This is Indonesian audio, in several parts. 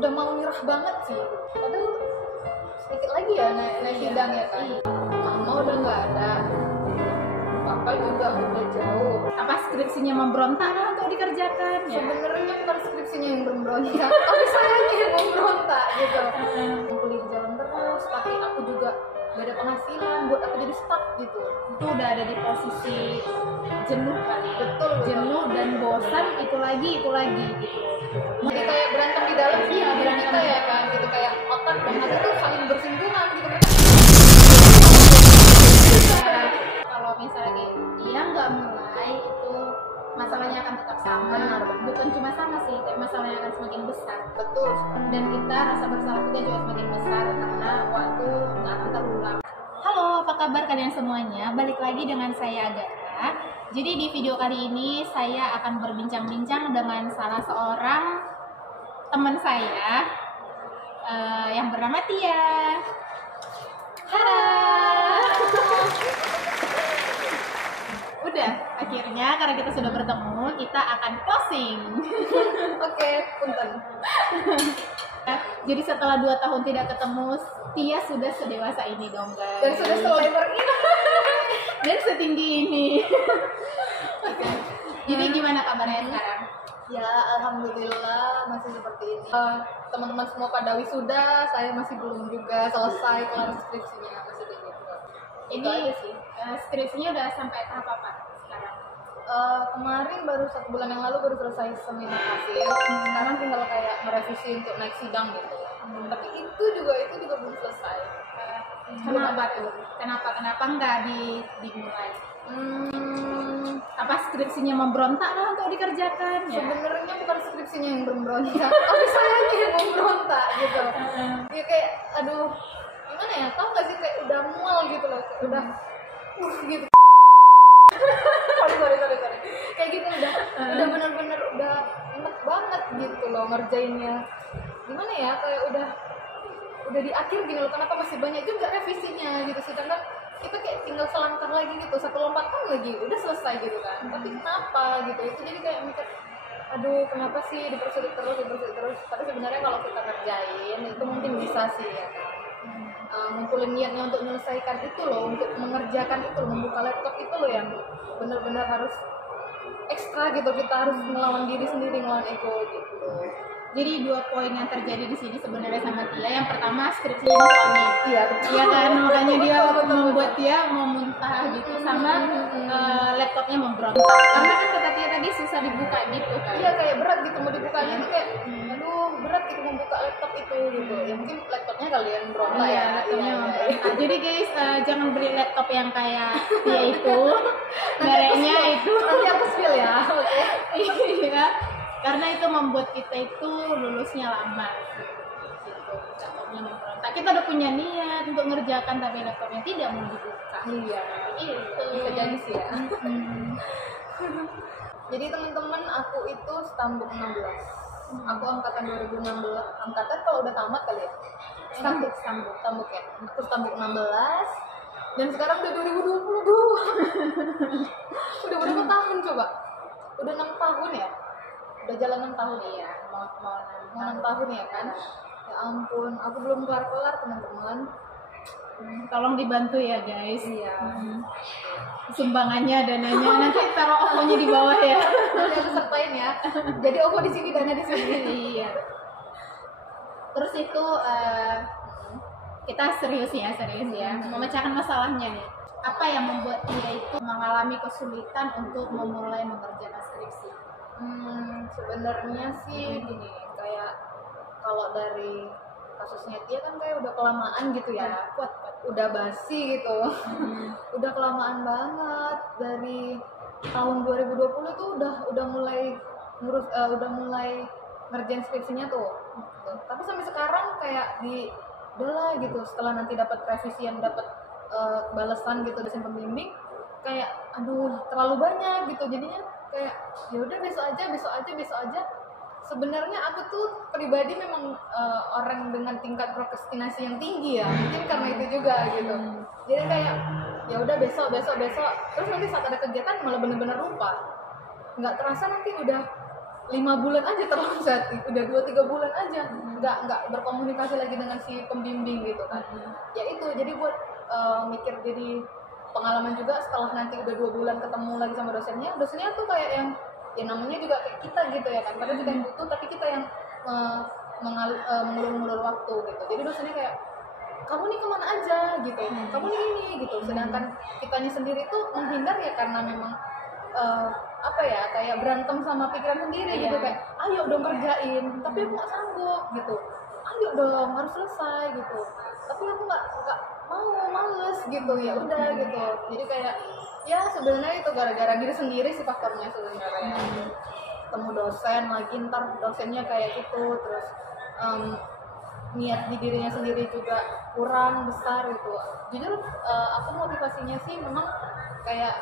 udah mau nyerah banget sih, padahal sedikit lagi ya naik sidang ya kan. Mama udah nggak ada, papa juga udah jauh. Apa skripsinya memberontak lah untuk dikerjakan ya? Sebenarnya bukan skripsinya yang memberontak, tapi sayanya yang memberontak gitu. Kuliah jalan terus, tapi aku juga gak ada penghasilan, buat aku jadi stuck gitu. Itu udah ada di posisi jenuh kali. Betul, jenuh dan bosan, itu lagi gitu. Jadi kayak berantem di dalam sih pikiran kita ya kan, gitu kayak otak dan hati tuh saling bersinggungan gitu. Kalau misalnya dia nggak mulai, itu masalahnya akan tetap sama. Bukan cuma sama sih, tapi masalahnya akan semakin besar. Betul. Dan kita rasa bersalah kita juga semakin besar karena waktu nggak akan terulang. Halo, apa kabar kalian semuanya? Balik lagi dengan saya Agata. Jadi di video kali ini saya akan berbincang-bincang dengan salah seorang teman saya yang bernama Tia. Halo. Udah, akhirnya karena kita sudah bertemu, kita akan closing. Oke, punten. Jadi setelah 2 tahun tidak ketemu, Tia sudah sedewasa ini dong guys. Dan sudah selebar ini. Dan setinggi ini. Okay. Jadi gimana kabarnya sekarang? Ya, alhamdulillah masih seperti ini. Teman-teman semua pada wisuda, saya masih belum juga selesai kelar skripsinya, masih kayak gitu. Ini aja sih. Skripsinya udah sampai tahap apa sekarang? Kemarin baru 1 bulan yang lalu baru selesai seminar hasil. Sekarang tinggal kayak merevisi untuk naik sidang gitu. Tapi itu juga belum selesai. Kenapa tuh? Kenapa nggak dimulai? Apa skripsinya memberontak lah untuk dikerjakan ya? Sebenarnya bukan skripsinya yang memberontak, tapi sayanya yang memberontak gitu. Ya kayak aduh, gimana ya? Tahu nggak sih kayak udah mual gitu loh, kayak udah gitu. sorry. Kayak gitu udah bener-bener udah enak banget gitu loh ngerjainnya. Gimana ya? Kayak udah di akhir gini loh, kenapa masih banyak juga revisinya gitu sih, karena kita kayak tinggal selangkah lagi gitu, 1 lompatan lagi udah selesai gitu kan. Tapi kenapa gitu, itu jadi kayak mikir aduh kenapa sih dipersulit terus. Tapi sebenarnya kalau kita kerjain itu mungkin bisa sih ya kan. Ngumpulin niatnya untuk menyelesaikan itu loh, untuk mengerjakan itu loh, membuka laptop itu loh yang benar-benar harus ekstra gitu, kita harus ngelawan diri sendiri, ngelawan ego gitu. Jadi 2 poin yang terjadi di sini sebenarnya sama Tia. Yang pertama skripsinya soalnya. Iya betul. Iya kan, makanya dia membuat Tia mau muntah gitu, sama laptopnya memberontak. Karena kan kata Tia tadi susah dibuka gitu kan. Iya kayak berat gitu mau dibukanya tuh kayak aduh berat gitu membuka laptop itu gitu. Ya mungkin laptopnya kalian berontak ya. Laptopnya memberontak. Jadi guys, jangan beli laptop yang kayak Tia itu. Mereknya itu. Nanti aku spill ya. Oke. Iya. Karena itu membuat kita itu lulusnya lama gitu. Laptopnya memberontak. Kita udah punya niat untuk ngerjakan tapi laptopnya tidak mau dibuka. Iya. Itu Bisa jadi sih ya. Jadi teman-teman, aku itu stambuk 16. Aku angkatan 2016. Angkatan kalau udah tamat kali ya. Stambuk ya. Aku stambuk 16. Dan sekarang udah 2022. Udah berapa tahun coba? Udah 6 tahun ya? Udah jalan 6 tahun ya? Mau 6 tahun ya kan? Ya ampun, aku belum kelar-kelar teman-teman. Tolong dibantu ya guys. Iya. Sumbangannya, dananya nanti taruh OVO-nya di bawah ya. Nanti aku sertain ya. Jadi OVO di sini, dana di sini. Iya. Terus itu kita serius ya, memecahkan masalahnya nih. Apa yang membuat dia itu mengalami kesulitan untuk memulai mengerjakan skripsi? Sebenarnya sih gini, kayak kalau dari kasusnya dia kan kayak udah kelamaan gitu ya, udah basi gitu. Udah kelamaan banget, dari tahun 2020 tuh udah mulai udah mulai ngerjain skripsinya tuh gitu. Tapi sampai sekarang kayak udahlah gitu, setelah nanti dapat revisian, dapat balasan gitu dosen pembimbing, kayak aduh terlalu banyak gitu, jadinya kayak ya udah besok aja. Sebenarnya aku tuh pribadi memang orang dengan tingkat prokrastinasi yang tinggi ya, mungkin karena itu juga gitu. Jadi kayak ya udah besok, terus nanti saat ada kegiatan malah bener-bener lupa. Nggak terasa nanti udah 5 bulan aja terlalu hati, udah 2-3 bulan aja nggak berkomunikasi lagi dengan si pembimbing gitu kan. Ya itu jadi buat mikir, jadi pengalaman juga setelah nanti udah 2 bulan ketemu lagi sama dosennya tuh kayak yang ya namanya juga kayak kita gitu ya kan, padahal kita yang butuh tapi kita yang mengulur-ulur waktu gitu. Jadi dosennya kayak kamu nih kemana aja gitu, kamu nih ini gitu, sedangkan kitanya sendiri tuh menghindar ya karena memang apa ya, kayak berantem sama pikiran sendiri gitu, kayak ayo dong kerjain tapi aku nggak sanggup gitu, ayo dong harus selesai gitu tapi aku nggak mau, males gitu, ya udah gitu. Jadi kayak ya sebenarnya itu gara-gara diri sendiri sih faktornya sebenarnya. Ketemu dosen lagi, ntar dosennya kayak gitu, terus niat di dirinya sendiri juga kurang besar gitu. Jujur aku motivasinya sih memang kayak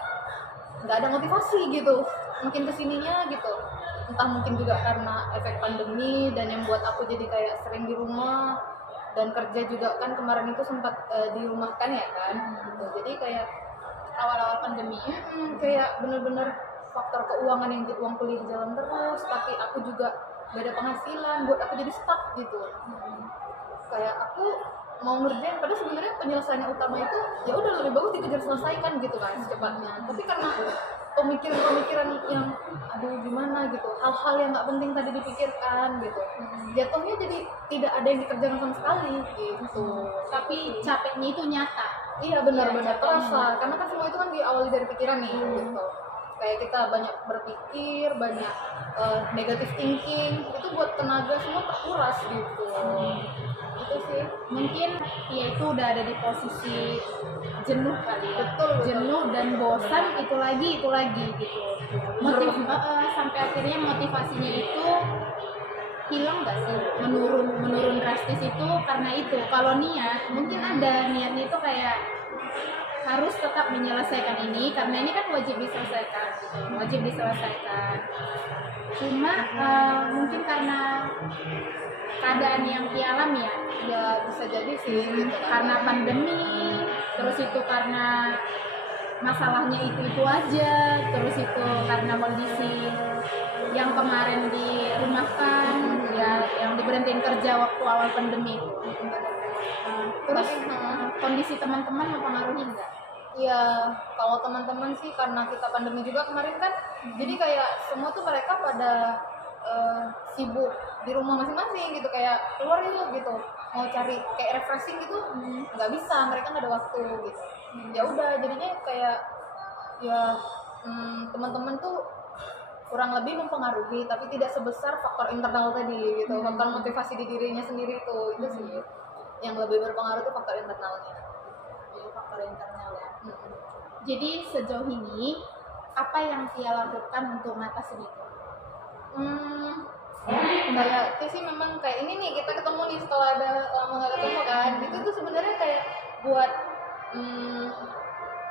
nggak ada motivasi gitu makin kesininya gitu, entah mungkin juga karena efek pandemi dan yang buat aku jadi kayak sering di rumah dan kerja juga kan kemarin itu sempat dirumahkan ya kan gitu. Jadi kayak awal-awal pandemi kayak bener-bener faktor keuangan yang uang kuliah jalan terus tapi aku juga gak ada penghasilan, buat aku jadi stuck gitu. Kayak aku mau ngerjain padahal sebenarnya penyelesaian utama itu ya udah lebih bagus dikejar selesaikan gitu kan secepatnya, tapi karena pemikiran yang aduh gimana gitu, hal-hal yang nggak penting tadi dipikirkan gitu, jatuhnya jadi tidak ada yang dikerjakan sama sekali gitu. Tapi capeknya itu nyata. Iya benar-benar terasa karena kan semua itu kan diawali dari pikiran nih gitu. Kayak kita banyak berpikir, banyak negative thinking, itu buat tenaga semua terkuras gitu. Itu sih Mungkin ya itu udah ada di posisi jenuh kali ya. Betul. Jenuh dan bosan, itu lagi gitu. Sampai akhirnya motivasinya itu hilang gak sih? Menurun drastis itu karena itu. Kalau niat, mungkin ada niatnya itu kayak harus tetap menyelesaikan ini karena ini kan wajib diselesaikan gitu. Cuma mungkin karena keadaan yang dialami ya bisa jadi sih gitu kan. Karena pandemi, terus itu karena masalahnya itu aja, terus itu karena kondisi yang kemarin dirumahkan, ya yang diberhentiin kerja waktu awal pandemi itu. Terus kondisi teman-teman mempengaruhi nggak? Iya, kalau teman-teman sih karena kita pandemi juga kemarin kan, jadi kayak semua tuh mereka pada sibuk di rumah masing-masing gitu, kayak keluar gitu, mau cari kayak refreshing gitu, nggak bisa, mereka nggak ada waktu gitu. Ya udah, jadinya kayak ya teman-teman tuh kurang lebih mempengaruhi, tapi tidak sebesar faktor internal tadi gitu, faktor motivasi di dirinya sendiri itu sih yang lebih berpengaruh tuh faktor internalnya. Jadi faktor internal ya. Jadi sejauh ini apa yang Tia lakukan untuk mengatasi itu? Kayak sih memang kayak ini nih, kita ketemu nih setelah ada lama nggak ketemu kan, itu tuh sebenarnya kayak buat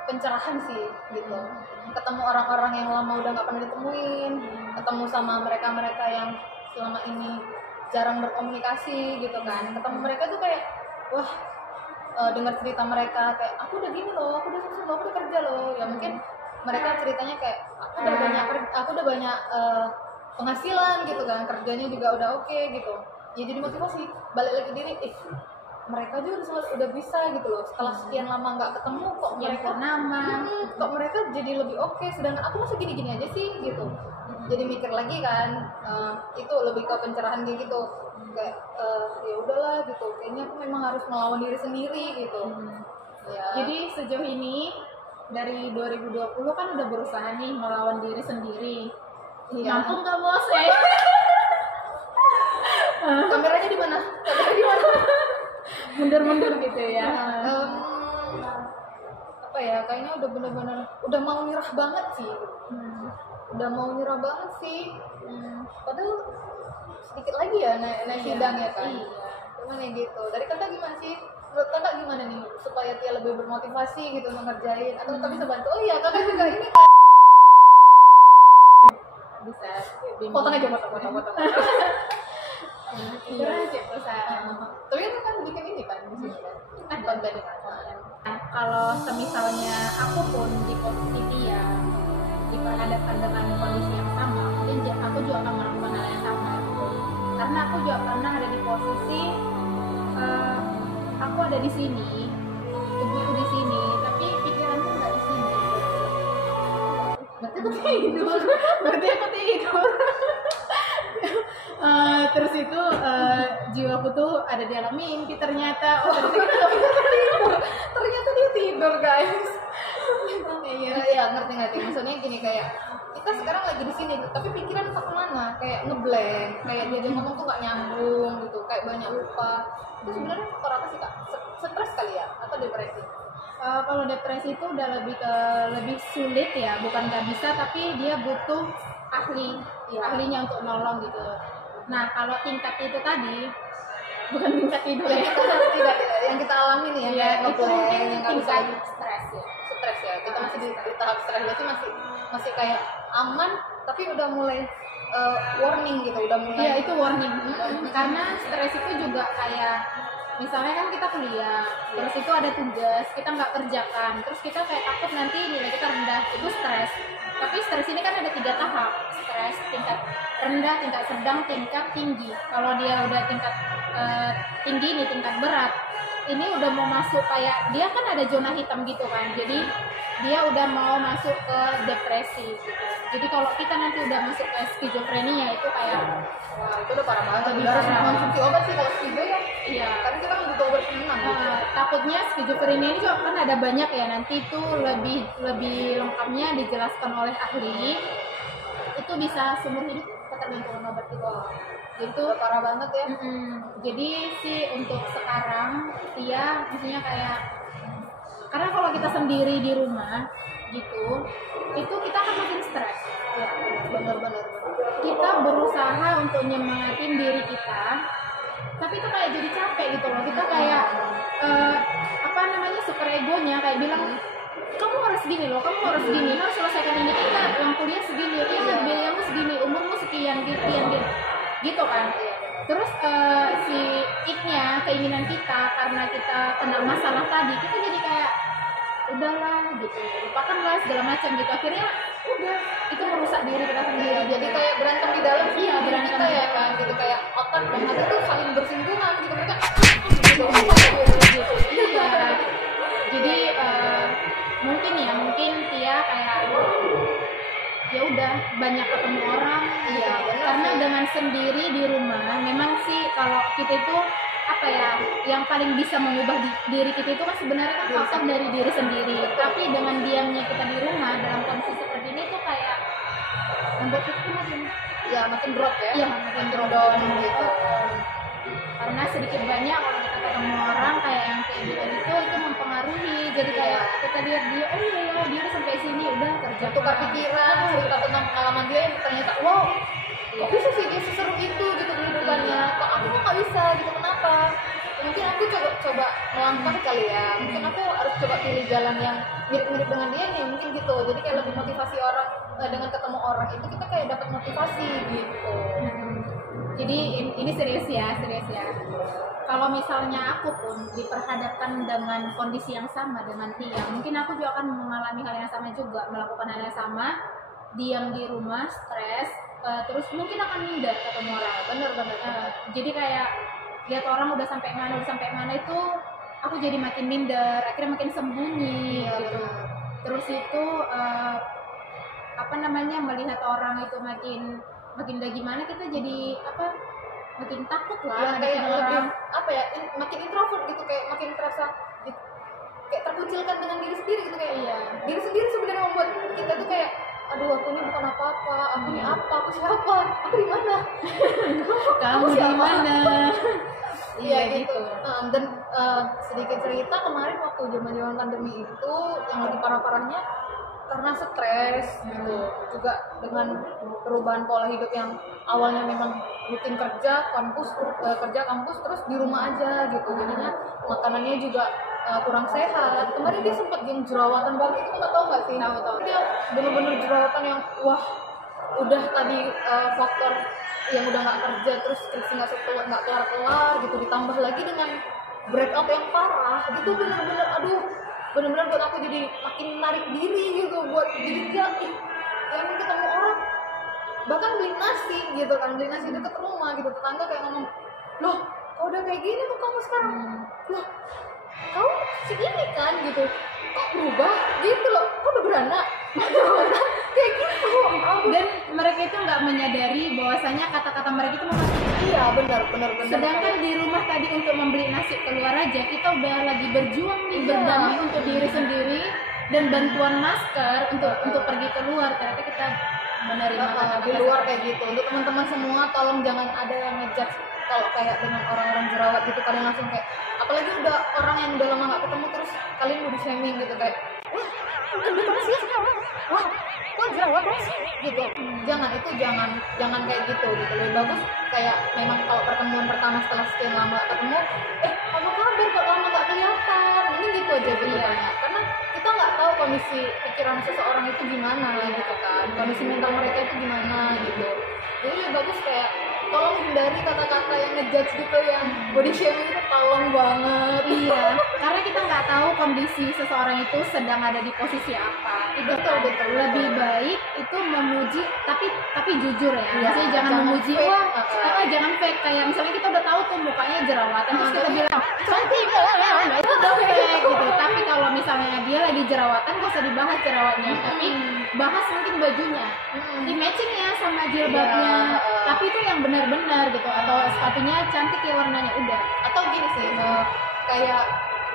pencerahan sih gitu, ketemu orang-orang yang lama udah nggak pernah ditemuin, ketemu sama mereka yang selama ini jarang berkomunikasi gitu kan, ketemu mereka tuh kayak wah, dengar cerita mereka kayak aku udah gini loh, aku udah sukses loh, aku udah kerja loh, ya mungkin mereka ceritanya kayak aku udah banyak penghasilan gitu kan, kerjanya juga udah oke gitu, ya jadi motivasi balik lagi diri, mereka juga udah bisa gitu loh, setelah sekian lama nggak ketemu kok mereka jadi lebih oke, sedangkan aku masih gini-gini aja sih gitu. Jadi mikir lagi kan, itu lebih ke pencerahan kayak gitu, kayak ya udahlah gitu, kayaknya aku memang harus melawan diri sendiri gitu. Ya. Jadi sejauh ini dari 2020 kan udah berusaha nih melawan diri sendiri. Iya. Mampu nggak bos? Kameranya di mana? Mundur-mundur gitu ya. Apa ya? Kayaknya udah bener-bener udah mau nyerah banget sih. Udah mau nyerah banget sih. Padahal sedikit lagi ya naik sidang ya kan. Cuman ya gitu. Dari kakak gimana sih? Menurut kakak gimana nih supaya Tia lebih bermotivasi gitu mengerjain, atau kakak bisa bantu? Oh iya, kakak juga ini kan. Bisa Potong aja. Iya sih perusahaan. Tapi kan bikin ini kan di sini kan. Konten kan. Nah, kalau semisalnya aku pun di posisi Tia, diperhadapkan dengan kondisi yang sama, mungkin aku juga akan melakukan hal yang sama gitu. Karena aku juga pernah ada di posisi aku ada di sini, tubuhku di sini, tapi pikiranku nggak di sini. Berarti aku tidur. Berarti aku tidur. Terus itu jiwaku tuh ada di alam mimpi ternyata. Oh, ternyata kita nggak bisa tidur. Ternyata dia tidur, guys. Iya, ngerti. Maksudnya gini, kayak kita sekarang lagi di sini, tapi pikiran ke kemana? Kayak ngeblank, kayak dia ngomong tuh nggak nyambung gitu, kayak banyak lupa. Itu sebenarnya faktor apa sih, Kak? Stres kali ya, atau depresi? Kalau depresi itu udah lebih sulit ya, bukan nggak bisa, tapi dia butuh ahlinya untuk nolong gitu. Nah, kalau tingkat itu tadi bukan tingkat tidur ya, tidak yang kita alami nih ya, itu mungkin yang tingkat stres ya. Stres ya, kita masih di tahap stres, berarti masih kayak aman, tapi udah mulai warning gitu, udah mulai. Iya, itu warning. Karena stres itu juga kayak misalnya kan kita kuliah, terus itu ada tugas kita nggak kerjakan, terus kita kayak takut nanti nilai kita rendah, itu stres. Tapi stres ini kan ada 3 tahap, stres tingkat rendah, tingkat sedang, tingkat tinggi. Kalau dia udah tingkat tinggi nih, tingkat berat, ini udah mau masuk kayak dia kan ada zona hitam gitu kan, jadi dia udah mau masuk ke depresi gitu. Jadi kalau kita nanti udah masuk ke skizofrenia itu kayak wah, itu udah parah banget. Lebih Harus parah. mengonsumsi obat sih kalau skizo ya. iya. Karena kita kan butuh obat penenang gitu. Takutnya skizofrenia ini juga kan ada banyak ya, nanti itu lebih lengkapnya dijelaskan oleh ahli. Itu bisa seumur hidup ketergantungan obat itu. Jadi itu Udah parah banget ya. Jadi sih untuk sekarang dia maksudnya kayak, karena kalau kita sendiri di rumah gitu, itu kita akan makin stres. Ya, benar. Kita berusaha untuk nyemangatin diri kita, tapi itu kayak jadi capek gitu loh. Kita kayak super egonya kayak bilang kamu harus gini loh, kamu harus gini, harus selesaikan ini, ingat uang kuliah segini, ingat biayamu segini, umurmu sekian gitu kan. Terus si itnya, keinginan kita karena kita kena masalah tadi, kita jadi kayak udahlah gitu, lupakanlah segala macam gitu. Akhirnya udah, itu merusak diri kita sendiri. Jadi kayak berantem di dalam sih, Iya, berantem kita di ya dalam. kan, gitu kayak otak dan hati tuh saling bersinggungan gitu, mereka gitu. Iya. Jadi mungkin Tia kayak ya udah banyak ketemu orang. Iya, benar. Karena dengan sendiri di rumah memang sih kalau kita itu apa ya, yang paling bisa mengubah diri kita itu kan sebenarnya kan faktor dari diri sendiri. Tapi dengan diamnya kita di rumah dalam kondisi seperti ini tuh kayak membuat kita tuh makin drop ya, Iya, makin down gitu. karena sedikit banyak kalau kita ketemu orang kayak yang kayak gitu itu mempengaruhi. Jadi kayak kita lihat dia, oh iya ya dia udah sampai sini, udah kerja Tukar pikiran, cerita tentang pengalaman dia yang ternyata wow, kok bisa sih dia seseru itu gitu kehidupannya, kok aku kok nggak bisa gitu, kenapa? Mungkin aku coba melangkah kali ya, mungkin aku harus coba pilih jalan yang mirip-mirip dengan dia nih, mungkin gitu. Jadi kayak lebih motivasi orang, dengan ketemu orang itu kita kayak dapat motivasi gitu. Jadi ini serius ya. Kalau misalnya aku pun diperhadapkan dengan kondisi yang sama dengan Tia, mungkin aku juga akan mengalami hal yang sama juga, melakukan hal yang sama, diam di rumah, stres, terus mungkin akan minder ketemu orang. Bener. Jadi kayak lihat orang udah sampai mana itu, aku jadi makin minder, akhirnya makin sembunyi gitu. Terus itu melihat orang itu makin udah gimana, kita jadi makin takut lah. Ya, kayak lebih makin introvert gitu, kayak makin terasa kayak terkucilkan dengan diri sendiri gitu, kayak diri sendiri sebenarnya membuat kita tuh kayak aduh, aku ini bukan apa-apa, aku ini apa, aku siapa, aku di mana, Kamu di mana? Iya gitu. Dan sedikit cerita, kemarin waktu zaman pandemi itu yang lagi parah-parahnya karena stres gitu, juga dengan perubahan pola hidup yang awalnya memang rutin kerja kampus terus di rumah aja gitu, jadinya makanannya juga kurang sehat. Kemarin dia sempat yang jerawatan banget, itu nggak tahu nggak sih? Tahu. Dia bener-bener jerawatan yang wah, udah tadi faktor yang udah nggak kerja, terus skripsi nggak kelar gitu, ditambah lagi dengan breakout yang parah, itu bener-bener buat aku jadi makin narik diri gitu, buat jadi dia yang ketemu orang bahkan beli nasi gitu kan, beli nasi deket rumah gitu, tetangga kayak ngomong, loh kok udah kayak gini tuh kamu sekarang, loh kau segini kan gitu, kok berubah gitu loh, kok udah beranak kayak gitu. Dan mereka itu nggak menyadari bahwasanya kata-kata mereka itu memasuki. Iya benar. Sedangkan di rumah tadi untuk membeli nasi keluar aja kita udah lagi berjuang nih, berdamai untuk diri sendiri dan bantuan masker untuk pergi keluar, ternyata kita menerima kata-kata di luar kayak gitu. Untuk teman-teman semua tolong jangan ada yang ngejudge kalau kayak dengan orang-orang jerawat gitu, kalian langsung kayak, apalagi udah orang yang udah lama nggak ketemu terus kalian body shaming gitu kayak, wah gendut terus ya sekarang, wah kok jerawat terus gitu. Jangan kayak gitu. Lebih bagus kayak memang kalau pertemuan pertama setelah sekian lama ketemu, apa kabar kok lama nggak kelihatan, ini gitu aja gitu kan. Karena kita nggak tahu kondisi pikiran seseorang itu gimana gitu kan, kondisi mental mereka itu gimana gitu. Jadi lebih bagus kayak tolong hindari kata-kata yang ngejudge gitu, yang body shaming itu tolong banget. Iya, karena kita nggak tahu kondisi seseorang itu sedang ada di posisi apa. Itu betul. Lebih baik itu memuji, tapi jujur ya. Iya, Maksudnya jangan memuji, fake. wah jangan fake, kayak misalnya kita udah tahu tuh mukanya jerawatan terus kita bilang cantik, itu udah fake gitu. Tapi kalau misalnya dia lagi jerawatan nggak usah dibahas jerawatnya, tapi bahas mungkin bajunya, di matching ya sama jilbabnya. Tapi itu yang benar-benar gitu, atau sepatunya cantik ya warnanya, udah. Atau gini sih, kayak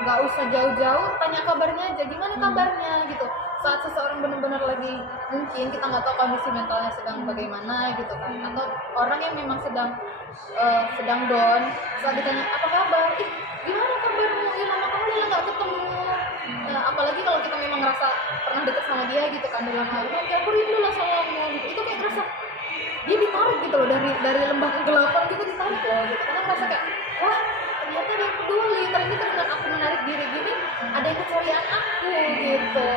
nggak usah jauh-jauh, tanya kabarnya aja, gimana kabarnya gitu. Saat seseorang benar-benar lagi, mungkin kita nggak tahu kondisi mentalnya sedang bagaimana gitu kan, atau orang yang memang sedang down, saat ditanya apa kabar, gimana kabarmu, mama kamu udah nggak ketemu. Apalagi kalau kita memang ngerasa pernah deket sama dia gitu kan, dalam hal ini aku rindu lah sama gitu, itu kayak ngerasa dia ditarik gitu loh, dari lembah kegelapan gitu ditarik loh gitu, karena merasa kayak, wah ternyata dia peduli, ternyata dengan aku menarik diri gini ada yang keceriaan aku gitu.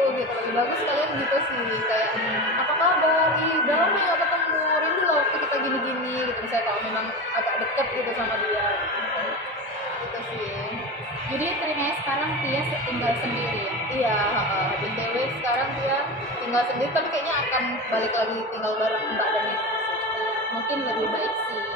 Lebih bagus kalian gitu sih, kayak apa kabar, udah lama ya ketemu, rindu loh waktu kita gini-gini gitu, misalnya kalau memang agak deket gitu sama dia gitu sih. Jadi ceritanya sekarang Tia tinggal sendiri ya? Iya, BTW sekarang dia tinggal sendiri, tapi kayaknya akan balik lagi tinggal bareng Mbak dan Ibu. Mungkin lebih baik sih.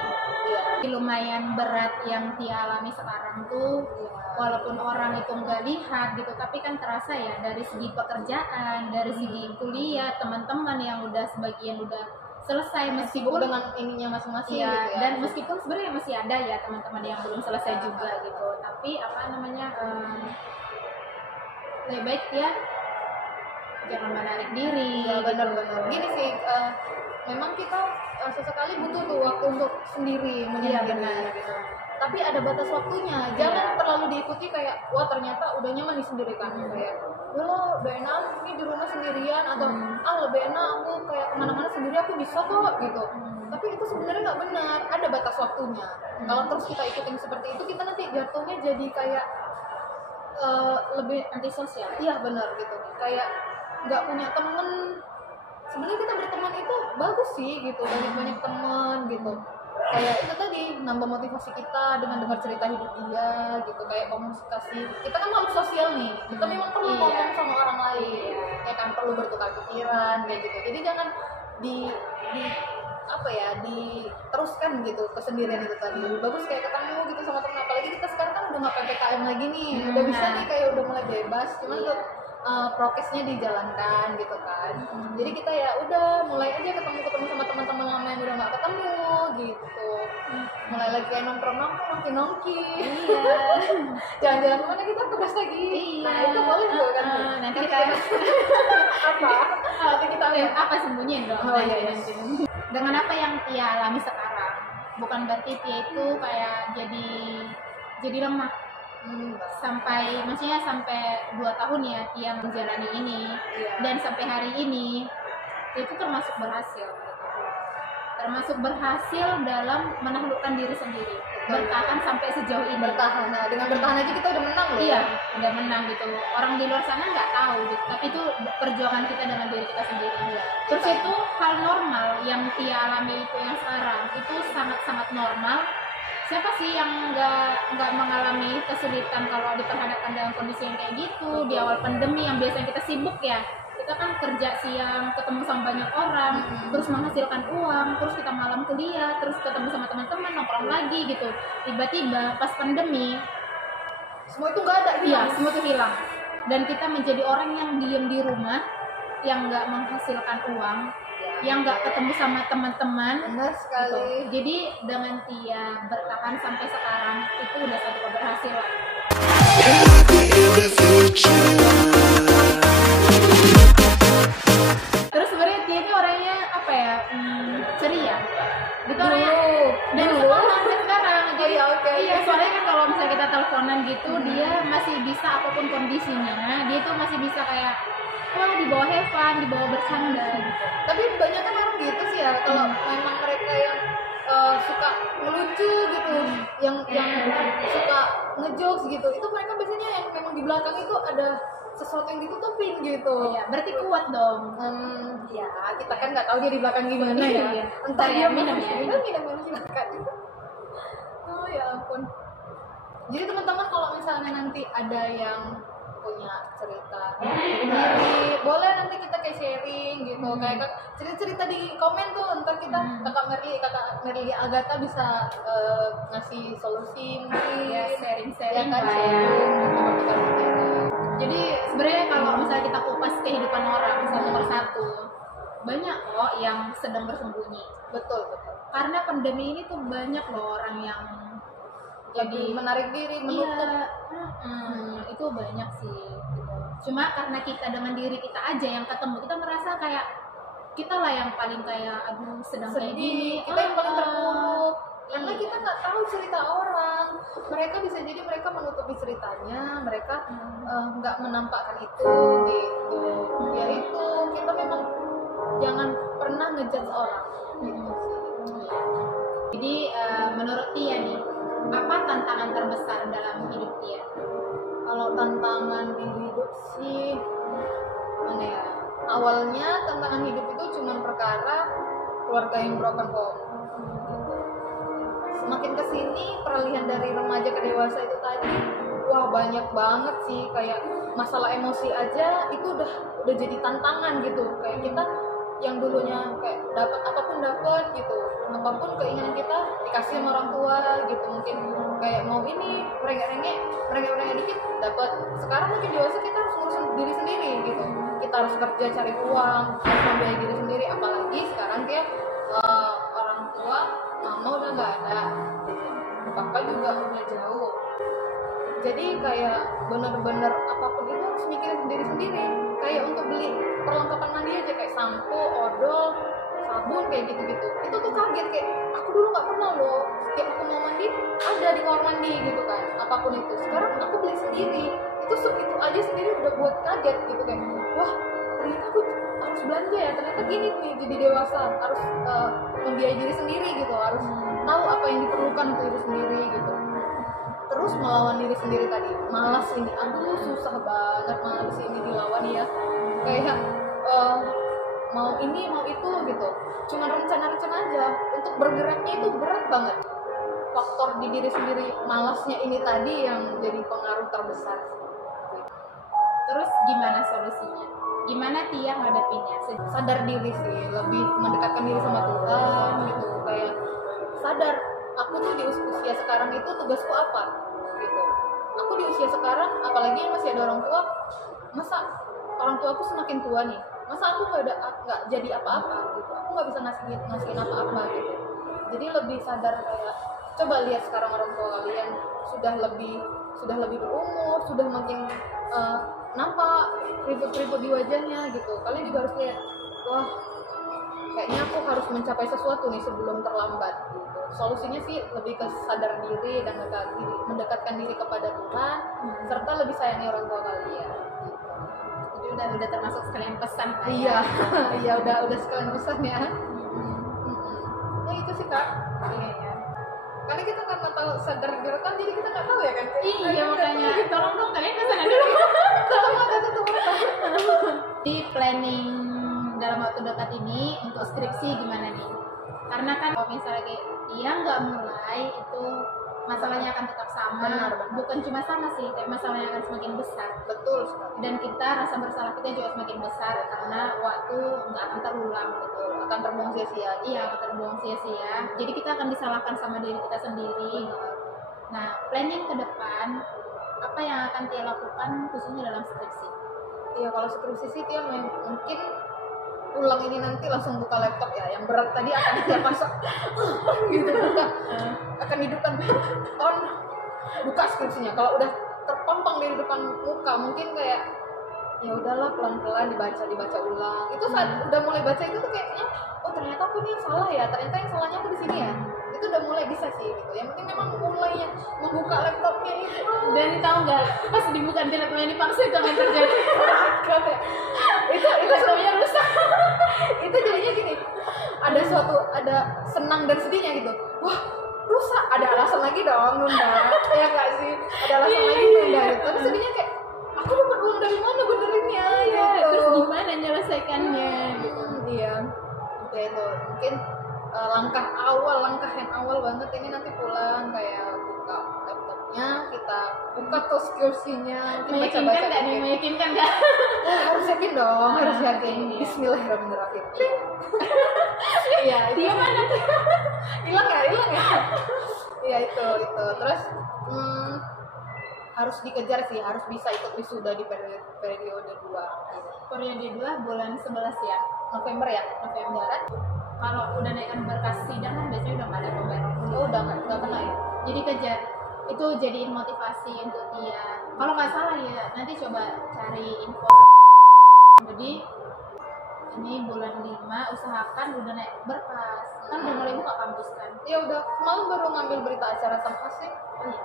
Iya. Lumayan berat yang Tia alami sekarang tuh, walaupun orang itu nggak lihat gitu, tapi kan terasa ya dari segi pekerjaan, dari segi kuliah, teman-teman yang udah sebagian udah selesai meskipun dengan ininya masing-masing ya, gitu ya. Dan meskipun sebenarnya masih ada ya teman-teman yang belum selesai juga gitu, tapi apa namanya, lebih baik ya jangan menarik diri. Ya benar-benar gini sih, memang kita sesekali butuh tuh waktu untuk sendiri menyendiri gitu. Tapi ada batas waktunya, jangan terlalu diikuti kayak, wah ternyata udah nyaman nih sendiri kan, kayak lo udah enak nih di rumah sendirian, atau lebih enak aku kayak kemana-mana sendiri, aku bisa kok gitu. Tapi itu sebenarnya nggak benar, ada batas waktunya. Kalau terus kita ikutin seperti itu, kita nanti jatuhnya jadi kayak lebih antisosial. Iya benar gitu, kayak nggak punya temen. Sebenarnya kita berteman itu bagus sih gitu, banyak teman gitu, kayak itu tadi nambah motivasi kita dengan dengar cerita hidup dia gitu, kayak komunikasi. Kita kan makhluk sosial nih, kita memang perlu ngomong sama orang lain, ya kan, perlu bertukar pikiran kayak gitu. Jadi jangan diteruskan gitu kesendirian itu tadi. Lebih bagus kayak ketemu gitu sama teman, apalagi kita sekarang kan udah nggak PPKM lagi nih, udah bisa nih kayak udah mulai bebas, cuman tuh prokesnya dijalankan gitu kan. Jadi kita ya udah mulai aja ketemu sama teman-teman lama yang udah nggak ketemu gitu, mulai lagi kayak nongkrong nongki. Iya. Jalan-jalan kemana kita ke lagi. Iya. Nah itu boleh tuh kan. Nanti kita apa? Nanti kita apa sembunyiin dong. Oh iya. Dengan apa yang Tia alami sekarang, bukan berarti Tia itu kayak jadi lemah. Maksudnya sampai 2 tahun ya Tia menjalani ini, dan sampai hari ini itu termasuk berhasil dalam menaklukkan diri sendiri. Bertahan sampai sejauh ini. Dengan bertahan aja kita udah menang loh. Iya, udah menang gitu. Orang di luar sana nggak tahu gitu, tapi itu perjuangan kita dengan diri kita sendiri. Terus itu hal normal yang Tia alami itu yang sekarang itu sangat-sangat normal. Siapa sih yang nggak mengalami kesulitan kalau diperhadapkan dengan kondisi yang kayak gitu di awal pandemi yang biasanya kita sibuk ya, kita kan kerja siang ketemu sama banyak orang, terus menghasilkan uang, terus kita malam kuliah, terus ketemu sama teman-teman nongkrong lagi gitu. Tiba-tiba pas pandemi semua itu nggak ada, iya semua itu hilang, dan kita menjadi orang yang diem di rumah, yang nggak menghasilkan uang, yang nggak ketemu sama teman-teman. Benar sekali. Gitu. Jadi dengan Tia bertahan sampai sekarang itu udah satu keberhasilan. Terus sebenarnya Tia ini orangnya apa ya, ceria. Gitu orangnya dari sekolah sampai sekarang. Jadi iya, soalnya kan kalau misalnya kita teleponan gitu, dia masih bisa apapun kondisinya, dia tuh masih bisa kayak wah dibawa have fun, dibawa bercanda gitu. Tapi banyak kan orang gitu sih ya, kalau memang mereka yang suka ngelucu gitu, yang suka ngejokes gitu, itu mereka biasanya yang memang di belakang itu ada sesuatu yang ditutupin gitu. Iya, berarti kuat dong. Ya kita kan nggak tahu dia di belakang gimana ya. Iya. Entah dia minum ya. minum silakan. Oh ya ampun. Jadi teman-teman kalau misalnya nanti ada yang punya cerita sendiri, boleh nanti kita kayak sharing gitu, kayak cerita-cerita di komen tuh, ntar kita kakak Merli Agatha bisa ngasih solusi mungkin, Ya, sharing-sharing ya kan, lah ya. sharing gitu, kita bicara. Jadi sebenarnya kalau misalnya kita kupas kehidupan orang nomor satu, banyak kok yang sedang bersembunyi. Betul. Karena pandemi ini tuh banyak loh orang yang Lebih menarik diri, menutup. Iya, itu banyak sih. Gitu. Cuma karena kita dengan diri kita aja yang ketemu, kita merasa kayak kita lah yang paling kayak aduh sedang kayak gini. Kita yang paling terpuruk. Karena kita nggak tahu cerita orang. Mereka bisa jadi mereka menutupi ceritanya, mereka nggak menampakkan itu gitu. Ya itu kita memang jangan pernah ngejudge orang gitu sih. Jadi menurut Tia nih, apa tantangan terbesar dalam hidup Tia? Kalau tantangan di hidup sih mana ya? Awalnya tantangan hidup itu cuma perkara keluarga yang broken home. Semakin kesini peralihan dari remaja ke dewasa itu tadi, wah banyak banget sih, kayak masalah emosi aja itu udah jadi tantangan gitu. Kayak kita yang dulunya kayak dapat apapun dapat gitu, apapun keinginan kita dikasih sama orang tua gitu, mungkin kayak mau ini merengek dikit dapat. Sekarang mungkin dewasa kita harus ngurusin diri sendiri gitu, kita harus kerja cari uang, harus membiayai diri sendiri, apalagi sekarang dia orang tua mama udah nggak ada, papa juga udah jauh, jadi kayak bener-bener apapun itu harus mikirin sendiri. Kayak untuk beli perlengkapan mandi aja kayak sampo, odol, sabun kayak gitu-gitu, itu tuh kaget, kayak aku dulu nggak pernah loh, setiap aku mau mandi ada di kamar mandi gitu kan, apapun itu. Sekarang aku beli sendiri, itu aja sendiri udah buat kaget gitu, kayak wah ternyata aku harus belanja ya, ternyata gini nih jadi dewasa, harus membiayai diri sendiri gitu, harus tahu apa yang diperlukan untuk diri sendiri gitu. Terus melawan diri sendiri tadi, malas ini, aduh susah banget malas ini dilawan ya, kayak mau ini mau itu gitu, cuma rencana aja, untuk bergeraknya itu berat banget. Faktor di diri sendiri malasnya ini tadi yang jadi pengaruh terbesar. Terus gimana solusinya? Gimana Tia ngadepinnya? Sadar diri sih, lebih mendekatkan diri sama Tuhan gitu, kayak sadar aku tuh di usia sekarang itu tugasku apa gitu. Aku di usia sekarang, apalagi yang masih ada orang tua, masa orang tua aku semakin tua nih, masa aku nggak jadi apa-apa gitu, aku nggak bisa ngasihin apa-apa gitu. Jadi lebih sadar, kayak coba lihat sekarang orang tua kalian sudah lebih berumur, sudah makin nampak ribut-ribut di wajahnya gitu. Kalian juga harus lihat, wah kayaknya aku harus mencapai sesuatu nih sebelum terlambat gitu. Solusinya sih lebih ke sadar diri dan mendekatkan diri kepada Tuhan, serta lebih sayangi orang tua kalian gitu. Jadi udah termasuk sekalian pesan lah ya. Iya. Iya, udah sekalian pesan ya. Ya itu sih Kak. Iya ya. Karena kita karena tahu sadar direkam, jadi kita nggak tahu ya kan. Iya, makanya tolong dong kalian kesana dulu. Tolong ada tutup mata. Di planning dalam waktu dekat ini untuk skripsi gimana nih? Karena kan kalau misalnya kayak dia nggak mulai itu masalahnya akan tetap sama. Benar. Bukan cuma sama sih, tapi masalahnya akan semakin besar. Betul sekali. Dan kita rasa bersalah kita juga semakin besar karena waktu nggak akan terulang gitu. Akan terbuang sia-sia. Iya, akan terbuang sia-sia. Jadi kita akan disalahkan sama diri kita sendiri. Nah, planning ke depan apa yang akan Tia lakukan khususnya dalam skripsi? Iya, kalau skripsi sih Tia mungkin pulang ini nanti langsung buka laptop ya. Yang berat tadi akan Tia pasang gitu, buka. Akan hidupkan on, buka skripsinya. Kalau udah terpampang di depan muka, mungkin kayak ya udahlah pelan-pelan dibaca ulang. Itu saat udah mulai baca itu tuh kayaknya oh ternyata aku nih yang salah ya, ternyata yang salahnya aku di sini ya. Itu udah mulai bisa sih gitu. Yang penting memang mulai membuka laptopnya itu. Dan tahu nggak pas dibuka di laptopnya dipaksa itu akan terjadi. itu Laptopnya rusak. itu jadinya gini, ada senang dan sedihnya gitu. Wah rusak, ada alasan lagi dong nunda ya nggak sih, ada alasan lagi nunda gitu. Tapi sedihnya kayak aku dapat uang dari mana benerinnya Iya, gitu. terus gimana menyelesaikannya gitu. Iya oke, itu mungkin langkah yang awal banget ini nanti pulang kayak buka laptopnya, kita buka tuh skripsinya, mungkin Meyakinkan nggak nih? Meyakinkan nggak? harus yakin dong, harus yakin. Iya. Bismillahirrahmanirrahim. Iya, Dia mana tuh? hilang ya. Iya itu. Terus harus dikejar sih, harus bisa ikut wisuda di periode 2. Periode 2 bulan 11 ya. November ya. November. Kalau udah naikkan berkas sidang kan biasanya udah nggak ada pembayaran. Oh udah nggak kena ya. Jadi kejar itu jadiin motivasi untuk dia. Kalau nggak salah ya nanti coba cari info. Jadi ini bulan 5 usahakan udah naik berkas. Kan udah mulai buka kampus kan. Ya udah, semalam baru ngambil berita acara Sampas sih. Oh iya.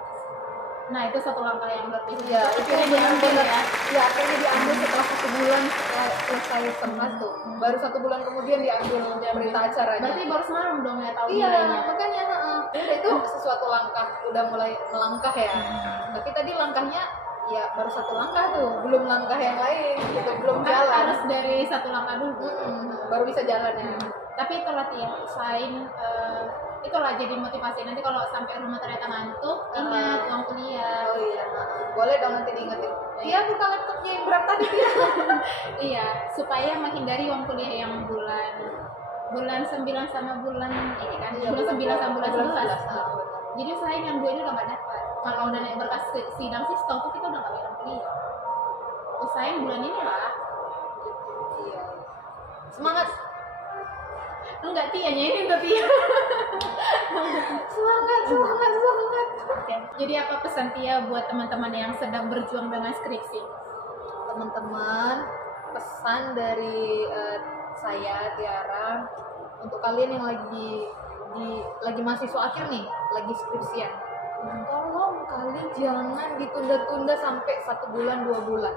Nah itu satu langkah yang berarti. Ya itu yang diambil ya. Ya akhirnya diambil setelah 1 bulan setelah selesai Sampas tuh. Baru 1 bulan kemudian diambil berita acaranya. Berarti baru semalam dong ya tahu Iya, nilainya. makanya itu sesuatu langkah, udah mulai melangkah ya. Tapi tadi langkahnya ya baru 1 langkah tuh, belum langkah yang lain gitu, belum Kan jalan. harus dari satu langkah dulu. Baru bisa jalan ya. Tapi itulah ya, usahain itulah jadi motivasi. Nanti kalau sampai rumah ternyata ngantuk, ingat uang kuliah. Oh iya, boleh dong nanti diingetin. Iya buka laptopnya yang berat tadi dia. Iya, supaya menghindari uang kuliah yang bulan 9 sama bulan ini kan, Iya, bulan 9 sama bulan 11. 11. Jadi usahain yang 2 ini udah gak dapat. Kalau udah naik berkas sidang sih setahu kita udah gak bayar kuliah. Usahain bulan ini lah. Iya. Semangat. Enggak Tia, ini untuk Tia. Semangat. Oke. Jadi apa pesan Tia buat teman-teman yang sedang berjuang dengan skripsi? Teman-teman, pesan dari saya Tiara untuk kalian yang lagi mahasiswa akhir nih, lagi skripsian. Tolong kali jangan ditunda-tunda sampai 1 bulan 2 bulan.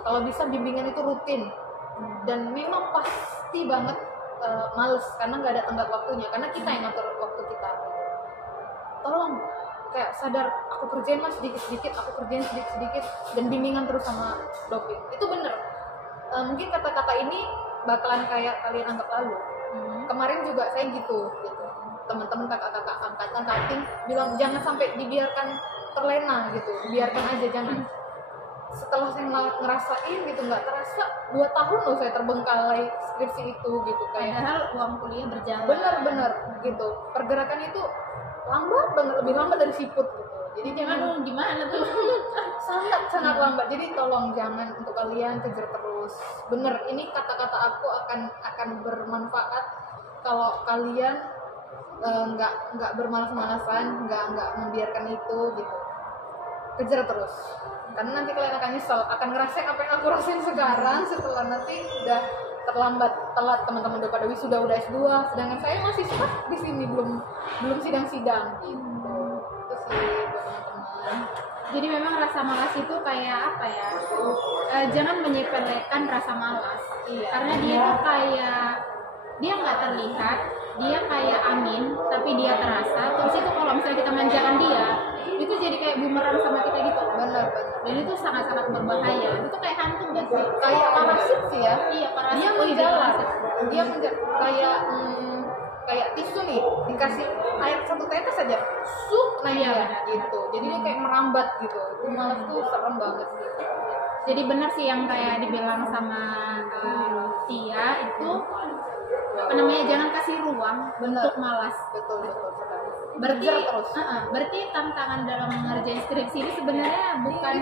Kalau bisa bimbingan itu rutin. Dan memang pasti banget males karena nggak ada tenggat waktunya, karena kita yang ngatur waktu kita. Tolong kayak sadar, aku kerjain lah sedikit-sedikit, dan bimbingan terus sama doping. Itu bener. Mungkin kata-kata ini bakalan kayak kalian anggap lalu. Kemarin juga saya gitu. Teman-teman kakak-kakak angkatan cutting bilang jangan sampai dibiarkan terlena gitu, biarkan aja, jangan. Setelah saya ngerasain gitu, nggak terasa 2 tahun loh saya terbengkalai skripsi itu gitu, kayak Padahal uang kuliah berjalan. bener gitu, pergerakan itu lambat banget, lebih lambat dari siput gitu. Jadi jangan, gimana tuh? sangat lambat. Jadi tolong jangan, untuk kalian kejar terus. Bener, ini kata-kata aku akan bermanfaat kalau kalian nggak bermalas-malasan, nggak membiarkan itu gitu. Kejar terus, karena nanti kalian akan nyesel, akan ngerasain apa yang aku rasain sekarang setelah nanti udah telat teman-teman udah pada wisuda, udah S2, sedangkan saya masih stuck di sini, belum sidang-sidang gitu. Itu sih buat teman-teman. Jadi memang rasa malas itu kayak apa ya? Jangan menyepelekan rasa malas. Iya. Karena dia tuh kayak dia nggak terlihat, dia kayak angin, tapi dia terasa. Terus itu kalau misalnya kita manjakan dia, itu jadi kayak bumerang sama kita gitu. Benar. Dan itu sangat-sangat berbahaya. Itu kayak hantu nggak sih? Kayak parasit sih ya. Iya, parasit. Dia menjalar kayak kayak tisu nih, dikasih air 1 tetes aja, sup, nah Iya, ya benar. gitu. Jadi dia kayak merambat gitu. Itu malas tuh serem banget sih. Jadi benar sih yang kayak dibilang sama Tia itu apa namanya, jangan kasih ruang Benar. untuk malas. Betul sekali. Berarti Kejar terus. berarti tantangan dalam mengerjain skripsi ini sebenarnya bukan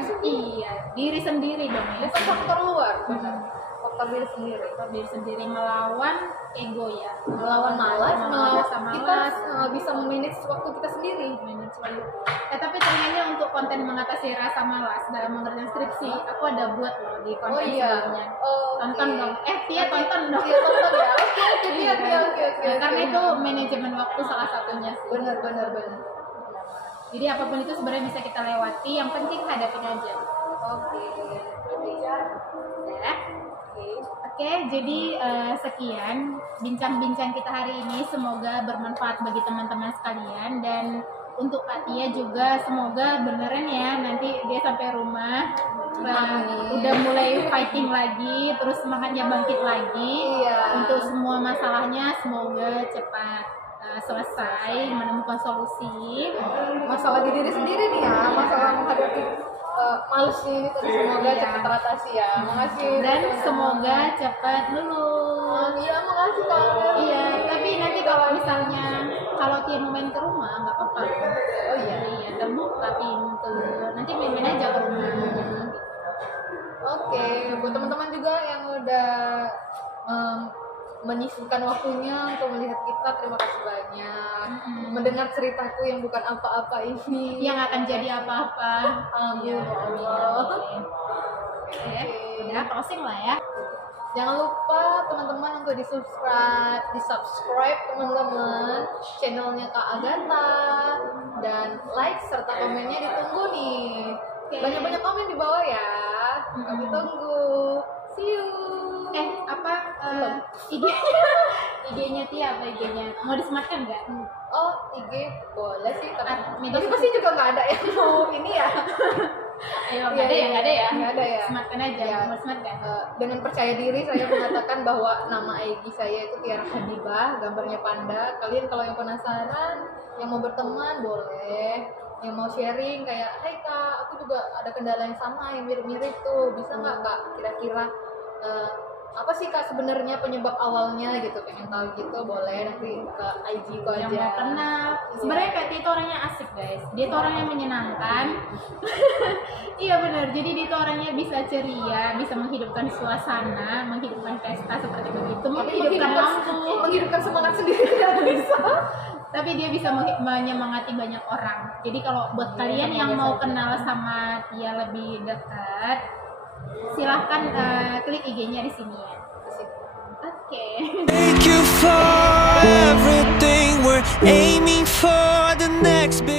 diri sendiri dong ya. Bukan faktor luar, benar. Faktor diri sendiri. Diri sendiri melawan ego ya. Melawan malas, melawan rasa kita malas. bisa memanage waktu kita sendiri. Tapi ternyata untuk konten mengatasi rasa malas dalam mengerjakan skripsi, aku ada buat loh di konten sebelumnya. Tonton dong. Tia tonton dong. Iya tonton ya. Oke. Karena itu manajemen waktu salah satunya. Benar. Jadi apapun itu sebenarnya bisa kita lewati, yang penting hadapin aja. Oke. Ya. Oke, jadi sekian bincang-bincang kita hari ini. Semoga bermanfaat bagi teman-teman sekalian, dan untuk Kak Tia juga semoga beneran ya nanti dia sampai rumah udah mulai fighting lagi, terus semangatnya bangkit lagi. Iya. Untuk semua masalahnya semoga cepat selesai, menemukan solusi. Masalah di diri sendiri nih ya, masalah menghadapi males ini tadi, semoga cepat teratasi ya. Makasih. Dan semoga cepat lulus. Iya, makasih Kak. Iya, tapi nanti kalau misalnya Tia mau main ke rumah nggak apa-apa. Oh iya. Terbuka pintu. Nanti main-main aja ke rumah. Oke, buat teman-teman juga yang udah menyisihkan waktunya untuk melihat kita, terima kasih banyak. Mendengar ceritaku yang bukan apa-apa ini, Yang akan jadi apa-apa. Amin ya Allah. Oke, udah closing lah ya. Jangan lupa teman-teman untuk di subscribe teman-teman channelnya Kak Agatha, dan like serta komennya ditunggu nih. Banyak-banyak komen di bawah ya. Kami tunggu. See you. IG-nya Tia apa IG-nya? Mau disematkan nggak? Oh, IG boleh sih, media tapi pasti juga nggak ada yang mau ini ya. Ayo, nggak ada ya? Nggak ada ya. Sematkan aja, Ya. mau sematkan. Dengan percaya diri saya mengatakan bahwa nama IG saya itu Tiara Habibah, gambarnya panda. Kalian kalau yang penasaran, yang mau berteman boleh, yang mau sharing kayak, hai Kak, aku juga ada kendala yang sama, yang mirip-mirip tuh, bisa nggak Kak? Kira-kira apa sih Kak sebenarnya penyebab awalnya gitu, pengen tahu gitu, boleh nanti ke IG ku aja. Yang mau kenal. Sebenarnya Kak Tia itu orangnya asik guys. Dia itu orangnya menyenangkan. Iya benar. Jadi dia itu orangnya bisa ceria, bisa menghidupkan suasana, menghidupkan pesta seperti begitu, menghidupkan lampu, menghidupkan semangat sendiri tidak bisa. Tapi dia bisa menyemangati banyak orang. Jadi kalau buat kalian yang mau kenal sama Tia lebih dekat, silahkan klik IG-nya di sini ya. Oke. Thank you for everything. We're aiming for the next big